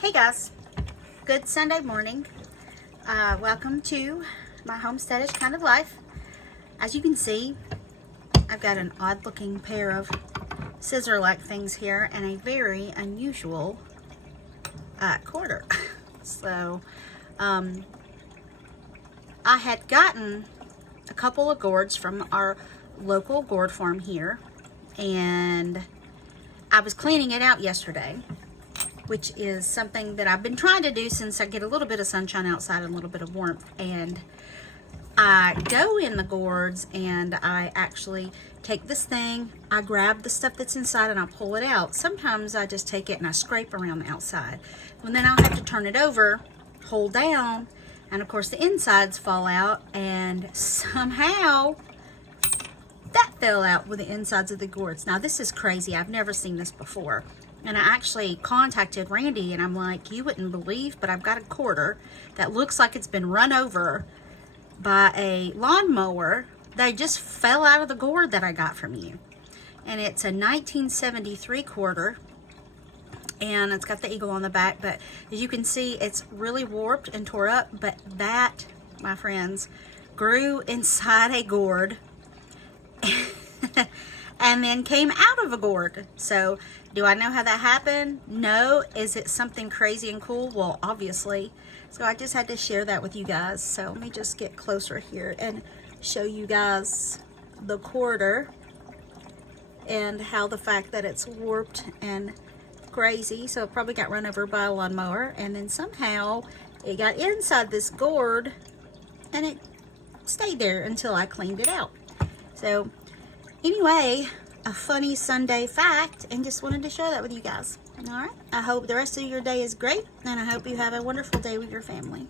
Hey guys, good Sunday morning. Welcome to my homestead-ish kind of life. As you can see, I've got an odd looking pair of scissor-like things here and a very unusual quarter. So I had gotten a couple of gourds from our local gourd farm here, and I was cleaning it out yesterday, which is something that I've been trying to do since I get a little bit of sunshine outside and a little bit of warmth. And I go in the gourds and I actually take this thing, I grab the stuff that's inside and I pull it out. Sometimes I just take it and I scrape around the outside. And then I'll have to turn it over, hold down, and of course the insides fall out, and somehow that fell out with the insides of the gourds. Now this is crazy. I've never seen this before. And I actually contacted Randy and I'm like, you wouldn't believe, but I've got a quarter that looks like it's been run over by a lawnmower. They just fell out of the gourd that I got from you. And it's a 1973 quarter. And it's got the eagle on the back. But as you can see, it's really warped and tore up. But that, my friends, grew inside a gourd. And then came out of a gourd. So do I know how that happened? No. Is it something crazy and cool? Well, obviously. So I just had to share that with you guys. So let me just get closer here and show you guys the quarter and how the fact that it's warped and crazy. So it probably got run over by a lawnmower, and then somehow it got inside this gourd and it stayed there until I cleaned it out. So anyway, a funny Sunday fact, and just wanted to share that with you guys. All right, I hope the rest of your day is great, and I hope you have a wonderful day with your family.